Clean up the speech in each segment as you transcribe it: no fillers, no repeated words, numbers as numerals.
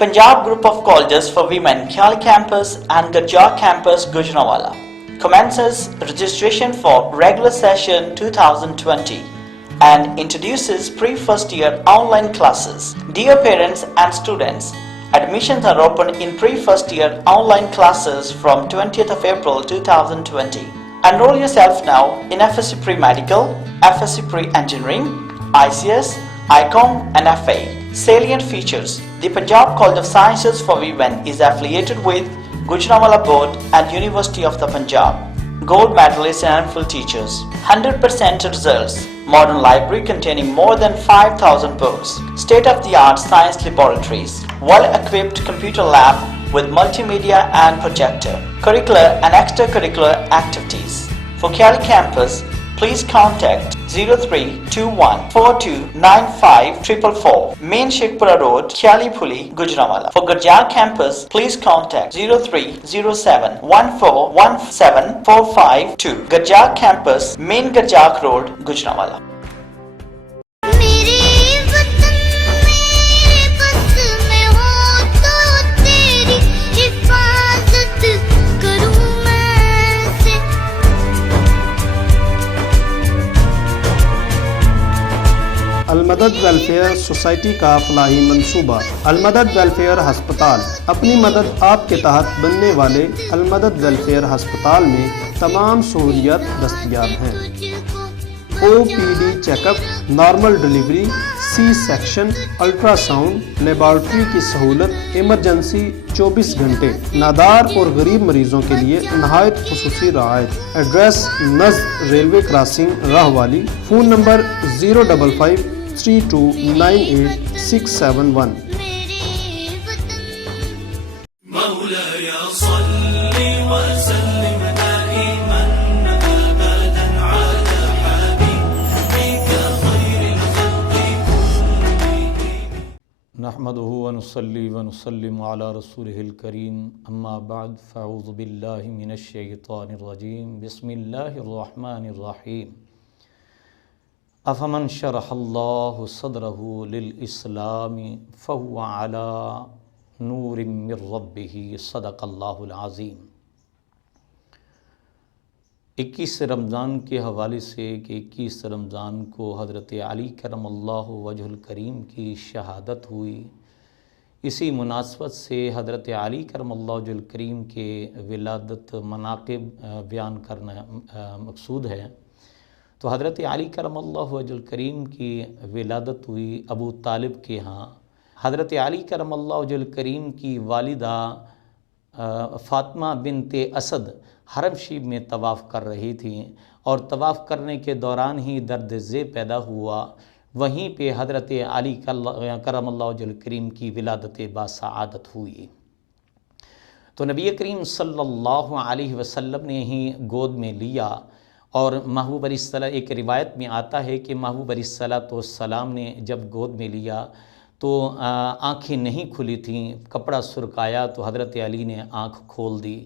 Punjab Group of Colleges for Women, Khyal Campus and Gajjar Campus, Gujranwala, commences registration for regular session 2020 and introduces pre-first year online classes. Dear parents and students, admissions are open in pre-first year online classes from 20th of April 2020. Enroll yourself now in FSC Pre-Medical, FSC Pre-Engineering, ICS, ICOM and FA. Salient features: the Punjab College of Sciences for Women is affiliated with Gujranwala Board and University of the Punjab. Gold medalists and full teachers. 100% results. Modern library containing more than 5,000 books. State-of-the-art science laboratories. Well-equipped computer lab with multimedia and projector. Curricular and extracurricular activities. For Khyal Campus, please contact 0321 4295 444, Main Sheikhpura Road, Khyali Phuli, Gujranwala. For Gajjar Campus, please contact 0307 1417 452, Gajjar Campus, Main Gajjar Road, Gujranwala. المدد welfare society کا فلاحی منصوبہ المدد welfare ہسپتال اپنی مدد آپ کے تحت بننے والے المدد ویلفیئر ہسپتال میں تمام سہولیات دستیاب ہیں۔ O P D check up, normal delivery, C section, ultra sound, laboratory کی سہولت، ایمرجنسی 24 گھنٹے، نادار اور غریب مریضوں کے لیے نہایت خصوصی رعایت۔ ایڈریس: نزد ریلوے کراسنگ، راہ والی۔ Phone number 055 3298 671۔ نحمده ونصلي ونسلم على رسوله الكريم اما بعد فاعوذ بالله من الشيطان الرجيم بسم الله الرحمن الرحيم افمن شرح الله صدره للإسلام فهو على نور من ربه صدق الله العظيم۔ 21 رمضان کے حوالے سے کہ 21 رمضان کو حضرت علی کرم اللہ وجہ الکریم کی شہادت ہوئی، اسی مناسبت سے حضرت علی کرم اللہ وجہ الکریم کے ولادت مناقب بیان کرنا مقصود ہے۔ تو حضرت علی کرم اللہ وجہ الکریم کی ولادت ہوئی ابو طالب کے ہاں۔ حضرت علی کرم اللہ وجہ الکریم کی والدہ فاطمہ بنت اسد حرم شریف میں طواف کر رہی تھیں اور طواف کرنے کے دوران ہی درد ذیل پیدا ہوا۔ وہیں پہ حضرت علی کرم اللہ وجہ الکریم کی ولادت باسعادت ہوئی۔ تو نبی کریم صلی اللہ علیہ وسلم نے ہی گود میں لیا، اور محبوب علیہ السلام، ایک روایت میں آتا ہے کہ محبوب علیہ السلام نے جب گود میں لیا تو آنکھیں نہیں کھلی تھیں، کپڑا سرکایا تو حضرت علی نے آنکھ کھول دی۔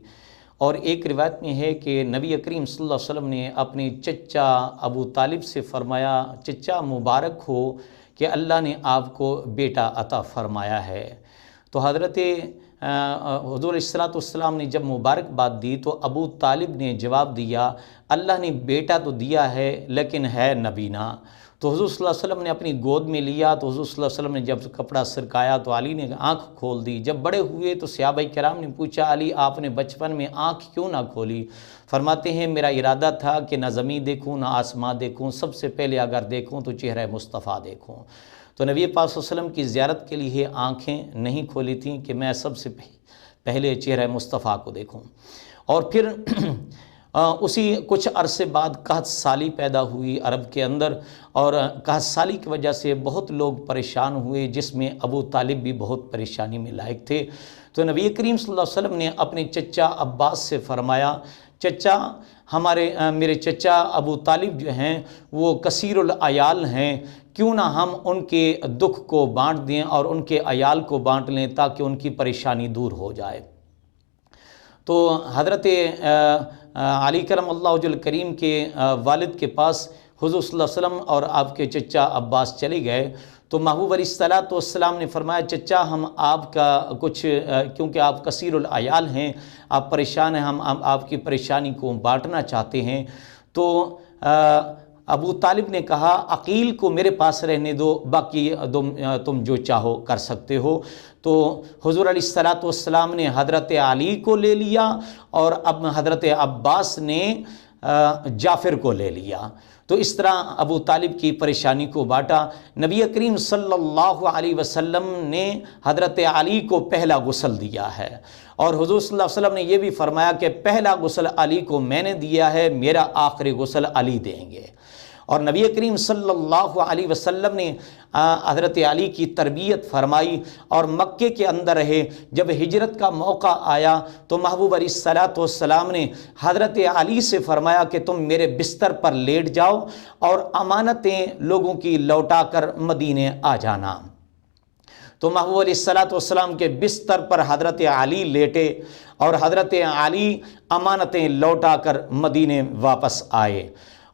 اور ایک روایت میں ہے کہ نبی کریم صلی اللہ علیہ وسلم نے اپنے چچا ابو طالب سے فرمایا، چچا مبارک ہو کہ اللہ نے آپ کو بیٹا عطا فرمایا ہے۔ تو حضرت حضور علیہ السلام نے جب مبارکباد دی تو ابو طالب نے جواب دیا، اللہ نے بیٹا تو دیا ہے لیکن ہے نبینا۔ تو حضور صلی اللہ علیہ وسلم نے اپنی گود میں لیا تو حضور صلی اللہ علیہ وسلم نے جب کپڑا سرکایا تو علی نے آنکھ کھول دی۔ جب بڑے ہوئے تو صحابہ کرام نے پوچھا، علی آپ نے بچپن میں آنکھ کیوں نہ کھولی؟ فرماتے ہیں میرا ارادہ تھا کہ نہ زمین دیکھوں نہ آسمان دیکھوں، سب سے پہلے اگر دیکھوں تو چہرہ مصطفیٰ دیکھوں۔ تو نبی پاک صلی اللہ علیہ وسلم کی زیارت کے لیے آنکھیں نہیں کھولی تھیں کہ میں سب سے پہلے چہرہ مصطفیٰ کو دیکھوں۔ اور پھر اسی کچھ عرصے بعد قحط سالی پیدا ہوئی عرب کے اندر، اور قحط سالی کی وجہ سے بہت لوگ پریشان ہوئے، جس میں ابو طالب بھی بہت پریشانی میں لائق تھے۔ تو نبی کریم صلی اللہ علیہ وسلم نے اپنے چچا عباس سے فرمایا، چچا میرے چچا ابو طالب جو ہیں وہ کثیر العیال ہیں، کیوں نہ ہم ان کے دکھ کو بانٹ دیں اور ان کے عیال کو بانٹ لیں تاکہ ان کی پریشانی دور ہو جائے۔ تو حضرت علی کرم اللہ وجہ الکریم کے والد کے پاس حضور صلی اللہ علیہ وسلم اور آپ کے چچا عباس چلے گئے۔ تو محبوب علیہ الصلوۃ والسلام نے فرمایا چچا ہم آپ کا کچھ کیونکہ آپ کثیر العیال ہیں، آپ پریشان ہیں، ہم آپ کی پریشانی کو بانٹنا چاہتے ہیں۔ تو ابو طالب نے کہا عقیل کو میرے پاس رہنے دو، باقی تم جو چاہو کر سکتے ہو۔ تو حضور علیہ الصلوۃ والسلام نے حضرت علی کو لے لیا اور اب حضرت عباس نے جعفر کو لے لیا۔ تو اس طرح ابو طالب کی پریشانی کو بانٹا۔ نبی کریم صلی اللہ علیہ وسلم نے حضرت علی کو پہلا غسل دیا ہے، اور حضور صلی اللہ علیہ وسلم نے یہ بھی فرمایا کہ پہلا غسل علی کو میں نے دیا ہے، میرا آخری غسل علی دیں گے۔ اور نبی کریم صلی اللہ علیہ وسلم نے حضرت علی کی تربیت فرمائی اور مکے کے اندر رہے۔ جب ہجرت کا موقع آیا تو محبوب علیہ الصلوۃ والسلام نے حضرت علی سے فرمایا کہ تم میرے بستر پر لیٹ جاؤ اور امانتیں لوگوں کی لوٹا کر مدینے آ جانا۔ تو محبوب علیہ الصلوۃ والسلام کے بستر پر حضرت علی لیٹے اور حضرت علی امانتیں لوٹا کر مدینے واپس آئے۔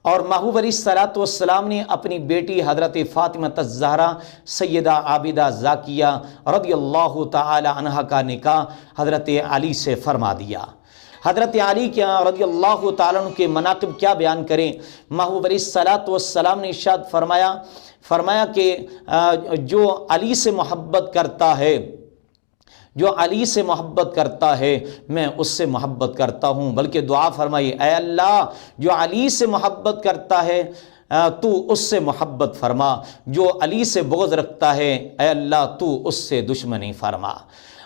اور محبوب علیہ الصلوۃ والسلام نے اپنی بیٹی حضرت فاطمہ الزہرا سیدہ عابدہ زاکیہ رضی اللہ تعالی عنہا کا نکاح حضرت علی سے فرما دیا۔ حضرت علی کے رضی اللہ تعالیٰ عنہ کے مناقب کیا بیان کریں۔ محبوب علیہ الصلوۃ والسلام نے ارشاد فرمایا کہ جو علی سے محبت کرتا ہے، جو علی سے محبت کرتا ہے میں اس سے محبت کرتا ہوں، بلکہ دعا فرمائی اے اللہ جو علی سے محبت کرتا ہے تو اس سے محبت فرما، جو علی سے بغض رکھتا ہے اے اللہ تو اس سے دشمنی فرما۔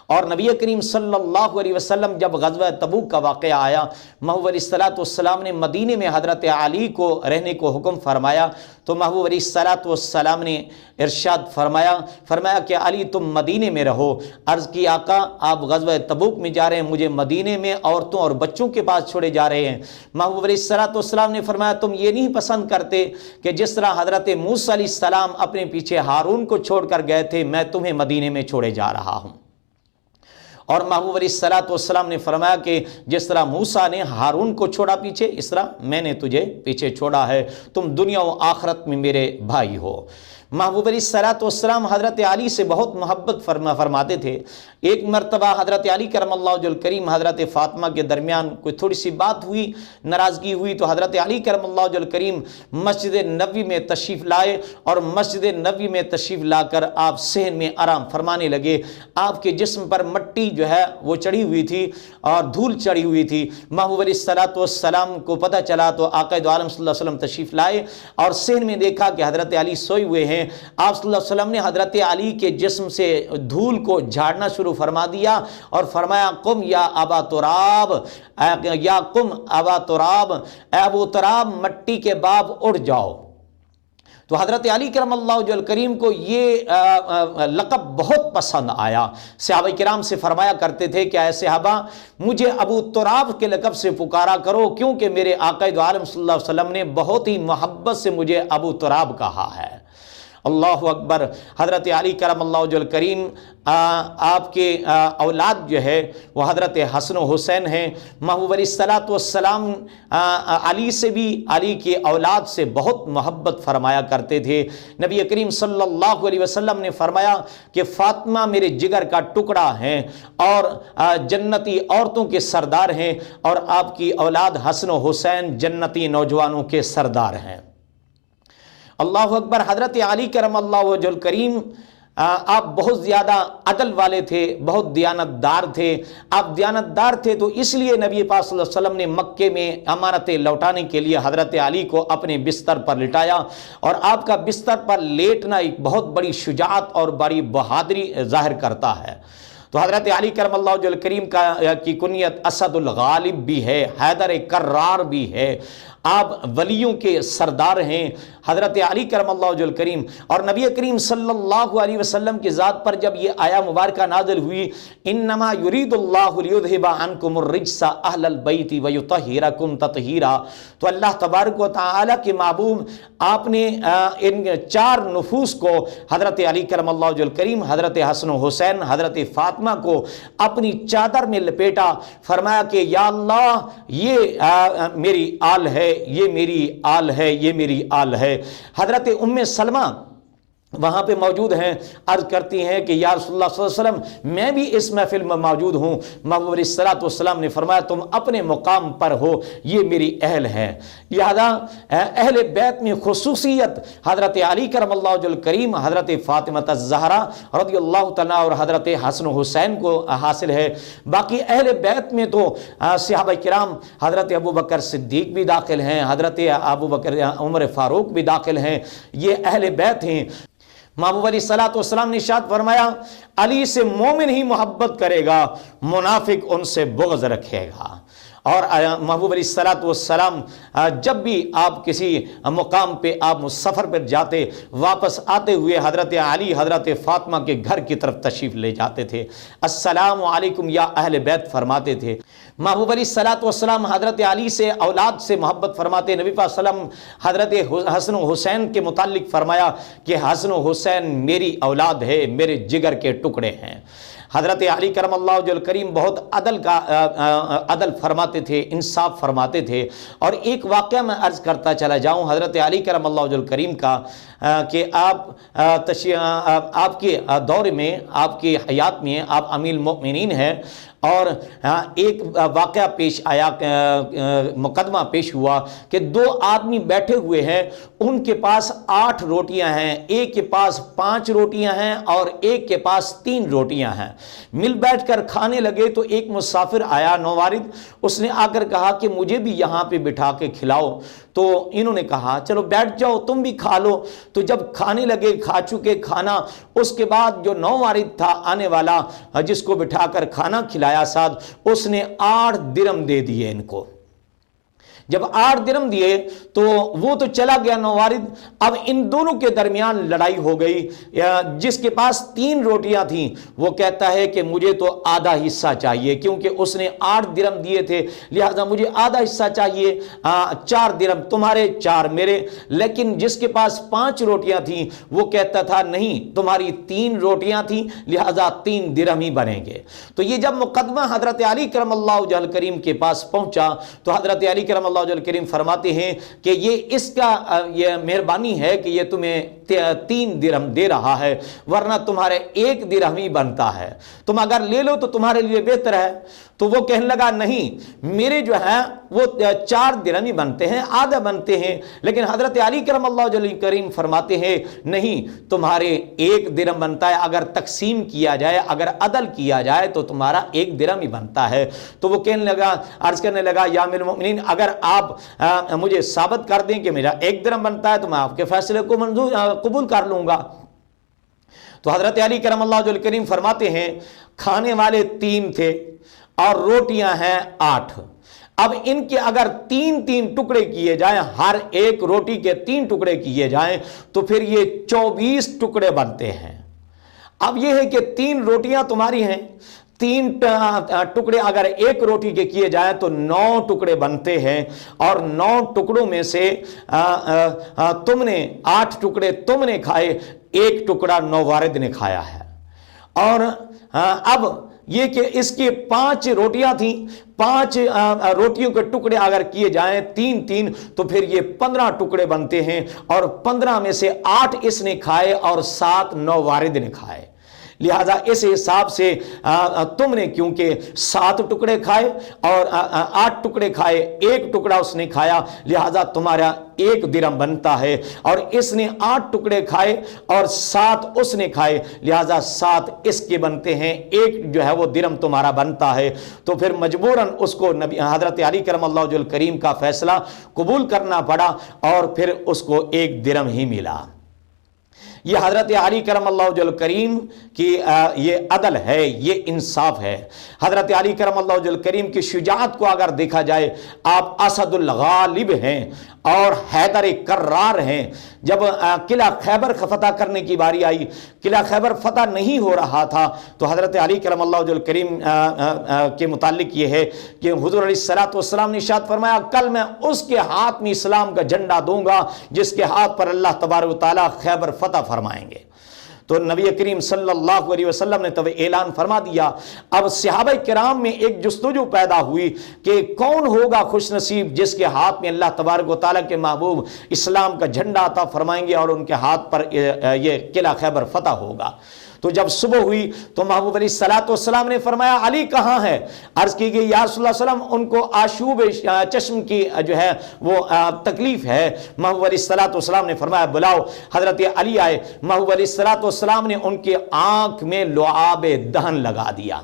اور نبی کریم صلی اللہ علیہ وسلم جب غزوہ تبوک کا واقعہ آیا، محبوب علیہ الصلوۃ والسلام نے مدینے میں حضرت علی کو رہنے کو حکم فرمایا، تو محبوب علیہ الصلوۃ والسلام نے ارشاد فرمایا کہ علی تم مدینے میں رہو۔ عرض کی آقا آپ غزوہ تبوک میں جا رہے ہیں، مجھے مدینے میں عورتوں اور بچوں کے پاس چھوڑے جا رہے ہیں۔ محبوب علیہ الصلوۃ والسلام نے فرمایا تم یہ نہیں پسند کرتے کہ جس طرح حضرت موسیٰ علیہ السلام اپنے پیچھے ہارون کو چھوڑ کر گئے تھے، میں تمہیں مدینے میں چھوڑے جا رہا ہوں۔ اور محبوب علیہ الصلوۃ والسلام نے فرمایا کہ جس طرح موسیٰ نے ہارون کو چھوڑا پیچھے، اس طرح میں نے تجھے پیچھے چھوڑا ہے، تم دنیا و آخرت میں میرے بھائی ہو۔ محبوب علیہ الصلوۃ والسلام حضرت علی سے بہت محبت فرماتے تھے۔ ایک مرتبہ حضرت علی کرم اللہ وجہ الکریم حضرت فاطمہ کے درمیان کوئی تھوڑی سی بات ہوئی، ناراضگی ہوئی، تو حضرت علی کرم اللہ وجہ الکریم مسجد نبوی میں تشریف لائے اور مسجد نبوی میں تشریف لا کر آپ صحن میں آرام فرمانے لگے۔ آپ کے جسم پر مٹی جو ہے وہ چڑھی ہوئی تھی اور دھول چڑھی ہوئی تھی۔ محبوب علیہ الصلوۃ والسلام کو پتہ چلا تو آقا دو عالم صلی اللہ علیہ وسلم تشریف لائے اور صحن میں دیکھا کہ حضرت علی سوئے ہوئے ہیں۔ آپ صلی اللہ علیہ وسلم نے حضرت علی کے جسم سے دھول کو جھاڑنا شروع فرما دیا اور فرمایا قم یا ابا تراب، یا قم ابا تراب، اے ابو تراب مٹی کے باب اڑ جاؤ۔ تو حضرت علی کرم اللہ وجہ الکریم کو یہ لقب بہت پسند آیا۔ صحابہ کرام سے فرمایا کرتے تھے کہ اے صحابہ مجھے ابو تراب کے لقب سے پکارا کرو، کیونکہ میرے آقا دو عالم صلی اللہ علیہ وسلم نے بہت ہی محبت سے مجھے ابو تراب کہا ہے۔ اللہ اکبر۔ حضرت علی کرم اللہ وجہ الکریم آپ کے اولاد جو ہے وہ حضرت حسن و حسین ہیں۔ محبوب علیہ الصلوۃ والسلام علی سے بھی، علی کی اولاد سے بہت محبت فرمایا کرتے تھے۔ نبی کریم صلی اللہ علیہ وسلم نے فرمایا کہ فاطمہ میرے جگر کا ٹکڑا ہیں اور جنتی عورتوں کے سردار ہیں، اور آپ کی اولاد حسن و حسین جنتی نوجوانوں کے سردار ہیں۔ اللہ اکبر۔ حضرت علی کرم اللہ وجہ الکریم آپ بہت زیادہ عدل والے تھے، بہت دیانتدار تھے۔ آپ دیانتدار تھے تو اس لیے نبی پاک صلی اللہ علیہ وسلم نے مکے میں امانتیں لوٹانے کے لیے حضرت علی کو اپنے بستر پر لٹایا، اور آپ کا بستر پر لیٹنا ایک بہت بڑی شجاعت اور بڑی بہادری ظاہر کرتا ہے۔ تو حضرت علی کرم اللہ وجہ الکریم کی کنیت اسد الغالب بھی ہے، حیدر کرار بھی ہے۔ آپ ولیوں کے سردار ہیں حضرت علی کرم اللہ وجہ الکریم۔ اور نبی کریم صلی اللہ علیہ وسلم کی ذات پر جب یہ آیا مبارکہ نازل ہوئی، انما یرید اللہ لیذھب عنکم الرجس اہل البیت ویطہرکم تطہیرا، تو اللہ تبارک و تعالی کے محبوب آپ نے ان چار نفوس کو، حضرت علی کرم اللہ وجہ الکریم، حضرت حسن و حسین، حضرت فاطمہ کو اپنی چادر میں لپیٹا، فرمایا کہ یا اللہ یہ میری آل ہے، یہ میری آل ہے، یہ میری آل ہے۔ حضرت ام سلمہ وہاں پہ موجود ہیں، عرض کرتی ہیں کہ یا رسول اللہ صلی اللہ علیہ وسلم میں بھی اس محفل میں موجود ہوں۔ محبوب علیہ الصلوۃ والسلام نے فرمایا تم اپنے مقام پر ہو، یہ میری اہل ہے۔ لہذا اہل بیت میں خصوصیت حضرت علی کرم اللہ وجہ الکریم، حضرت فاطمہ الزہرا رضی اللہ تعالیٰ اور حضرت حسن و حسین کو حاصل ہے۔ باقی اہل بیت میں تو صحابہ کرام حضرت ابو بکر صدیق بھی داخل ہیں، حضرت ابو بکر عمر فاروق بھی داخل ہیں، یہ اہل بیت ہیں۔ محبوب علیہ الصلوۃ والسلام نے ارشاد فرمایا علی سے مومن ہی محبت کرے گا، منافق ان سے بغض رکھے گا۔ اور محبوب علیہ الصلوۃ والسلام جب بھی آپ کسی مقام پہ آپ سفر پر جاتے، واپس آتے ہوئے حضرت علی حضرت فاطمہ کے گھر کی طرف تشریف لے جاتے تھے، السلام علیکم یا اہل بیت فرماتے تھے۔ محبوب علیہ الصلوۃ والسلام حضرت علی سے اولاد سے محبت فرماتے۔ نبی پاک صلی اللہ علیہ وسلم حضرت حسن و حسین کے متعلق فرمایا کہ حسن و حسین میری اولاد ہے، میرے جگر کے ٹکڑے ہیں۔ حضرت علی کرم اللہ وجہ الکریم بہت عدل فرماتے تھے، انصاف فرماتے تھے۔ اور ایک واقعہ میں عرض کرتا چلا جاؤں حضرت علی کرم اللہ وجہ الکریم کا، کہ آپ کے دور میں، آپ کی حیات میں آپ امیر المؤمنین ہیں، اور ایک واقعہ پیش آیا، مقدمہ پیش ہوا کہ دو آدمی بیٹھے ہوئے ہیں، ان کے پاس 8 روٹیاں ہیں، ایک کے پاس 5 روٹیاں ہیں اور ایک کے پاس 3 روٹیاں ہیں۔ مل بیٹھ کر کھانے لگے تو ایک مسافر آیا نووارد، اس نے آ کر کہا کہ مجھے بھی یہاں پہ بٹھا کے کھلاؤ۔ تو انہوں نے کہا چلو بیٹھ جاؤ تم بھی کھا لو۔ تو جب کھانے لگے، کھا چکے کھانا، اس کے بعد جو نووارد تھا آنے والا جس کو بٹھا کر کھانا کھلایا ساتھ، اس نے 8 درم دے دیے ان کو۔ جب 8 درم دیے تو وہ تو چلا گیا نووارد، اب ان دونوں کے درمیان لڑائی ہو گئی۔ جس کے پاس 3 روٹیاں تھیں وہ کہتا ہے کہ مجھے تو آدھا حصہ چاہیے، کیونکہ اس نے 8 درم دیے تھے، لہذا مجھے آدھا حصہ چاہیے، 4 درم تمہارے 4 میرے۔ لیکن جس کے پاس 5 روٹیاں تھیں وہ کہتا تھا نہیں تمہاری 3 روٹیاں تھیں، لہذا 3 درم ہی بنیں گے۔ تو یہ جب مقدمہ حضرت علی کرم اللہ وجہ الکریم کے پاس پہنچا تو حضرت علی کرم اللہ وجہ الکریم فرماتے ہیں کہ یہ اس کا یہ مہربانی ہے کہ یہ تمہیں 3 درہم دے رہا ہے، ورنہ تمہارے 1 درہم ہی بنتا ہے، تم اگر لے لو تو تمہارے لیے بہتر ہے۔ تو وہ کہنے لگا نہیں میرے جو ہیں وہ 4 درہم ہی بنتے ہیں، آدھا بنتے ہیں۔ لیکن حضرت علی کرم اللہ وجہ الکریم فرماتے ہیں نہیں تمہارے 1 درہم بنتا ہے، اگر تقسیم کیا جائے، اگر عدل کیا جائے تو تمہارا 1 درہم ہی بنتا ہے۔ تو وہ کہنے لگا، عرض کرنے لگا یا امیر المؤمنین اگر آپ مجھے ثابت کر دیں کہ میرا 1 درہم بنتا ہے تو میں آپ کے فیصلے کو قبول کر لوں گا۔ تو حضرت علی کرم اللہ وجہ الکریم فرماتے ہیں کھانے والے 3 تھے اور روٹیاں ہیں 8۔ اب ان کے اگر 3 ٹکڑے کیے جائیں، ہر ایک روٹی کے 3 ٹکڑے کیے جائیں تو پھر یہ 24 ٹکڑے بنتے ہیں۔ اب یہ ہے کہ 3 روٹیاں تمہاری ہیں، 3 ٹکڑے اگر ایک روٹی کے کیے جائیں تو 9 ٹکڑے بنتے ہیں، اور 9 ٹکڑوں میں سے تم نے 8 ٹکڑے تم نے کھائے، 1 ٹکڑا نووارد نے کھایا ہے۔ اور اب یہ کہ اس کے 5 روٹیاں تھیں، 5 روٹیوں کے ٹکڑے اگر کیے جائیں 3 تو پھر یہ 15 ٹکڑے بنتے ہیں، اور 15 میں سے 8 اس نے کھائے اور 7 نووارد نے کھائے۔ لہذا اس حساب سے تم نے کیونکہ 7 ٹکڑے کھائے اور 8 ٹکڑے کھائے، 1 ٹکڑا اس نے کھایا، لہذا تمہارا 1 درہم بنتا ہے، اور اس نے 8 ٹکڑے کھائے اور 7 اس نے کھائے، لہذا 7 اس کے بنتے ہیں، 1 جو ہے وہ درہم تمہارا بنتا ہے۔ تو پھر مجبوراً اس کو حضرت علی کرم اللہ وجہ الکریم کا فیصلہ قبول کرنا پڑا، اور پھر اس کو 1 درہم ہی ملا۔ یہ حضرت علی کرم اللہ وجہ الکریم کی یہ عدل ہے، یہ انصاف ہے۔ حضرت علی کرم اللہ وجہ الکریم کی شجاعت کو اگر دیکھا جائے، آپ اسد الغالب ہیں اور حیدر کرار ہیں۔ جب قلعہ خیبر فتح کرنے کی باری آئی، قلعہ خیبر فتح نہیں ہو رہا تھا، تو حضرت علی کرم اللہ وجہ الکریم کے متعلق یہ ہے کہ حضور علیہ الصلوۃ والسلام نے ارشاد فرمایا کل میں اس کے ہاتھ میں اسلام کا جھنڈا دوں گا جس کے ہاتھ پر اللہ تبارک و تعالیٰ خیبر فتح فرمائیں گے۔ تو نبی کریم صلی اللہ علیہ وسلم نے تو اعلان فرما دیا. اب صحابہ کرام میں ایک جستجو پیدا ہوئی کہ کون ہوگا خوش نصیب جس کے ہاتھ میں اللہ تبارک و تعالیٰ کے محبوب اسلام کا جھنڈا عطا فرمائیں گے اور ان کے ہاتھ پر یہ قلعہ خیبر فتح ہوگا. تو جب صبح ہوئی تو محبوب علیہ الصلوۃ والسلام نے فرمایا علی کہاں ہے؟ عرض کی گئی یا رسول اللہ صلی اللہ علیہ وسلم ان کو آشوب چشم کی جو ہے وہ تکلیف ہے. محبوب علیہ الصلوۃ والسلام نے فرمایا بلاؤ. حضرت علی آئے. محبوب علیہ الصلوۃ والسلام نے ان کی آنکھ میں لعاب دہن لگا دیا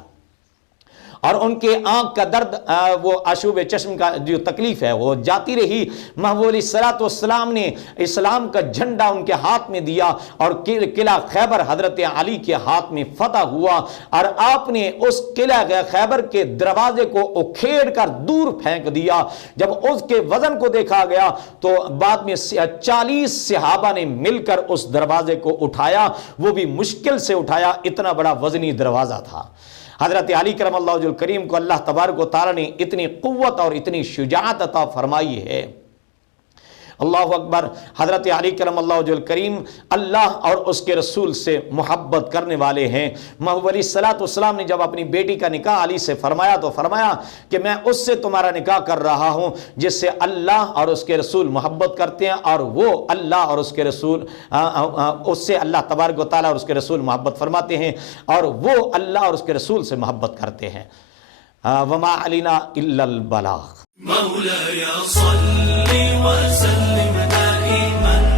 اور ان کے آنکھ کا درد وہ آشوب چشم کا جو تکلیف ہے وہ جاتی رہی. محبوب علیہ الصلوۃ والسلام نے اسلام کا جھنڈا ان کے ہاتھ میں دیا اور قلعہ خیبر حضرت علی کے ہاتھ میں فتح ہوا اور آپ نے اس قلعہ خیبر کے دروازے کو اکھیڑ کر دور پھینک دیا. جب اس کے وزن کو دیکھا گیا تو بعد میں 40 صحابہ نے مل کر اس دروازے کو اٹھایا، وہ بھی مشکل سے اٹھایا، اتنا بڑا وزنی دروازہ تھا. حضرت علی کرم اللہ وجہ الکریم کو اللہ تبارک و تعالی نے اتنی قوت اور اتنی شجاعت عطا فرمائی ہے. اللہ اکبر. حضرت علی کرم اللہ وجہ الکریم اللہ اور اس کے رسول سے محبت کرنے والے ہیں. محبوب علیہ الصلوۃ والسلام نے جب اپنی بیٹی کا نکاح علی سے فرمایا تو فرمایا کہ میں اس سے تمہارا نکاح کر رہا ہوں جس سے اللہ اور اس کے رسول محبت کرتے ہیں اور وہ اللہ اور اس کے رسول اس سے اللہ تبارک و تعالیٰ اور اس کے رسول محبت فرماتے ہیں اور وہ اللہ اور اس کے رسول سے محبت کرتے ہیں. وما علینا الا البلاغ. مولاي صل وسلم دائما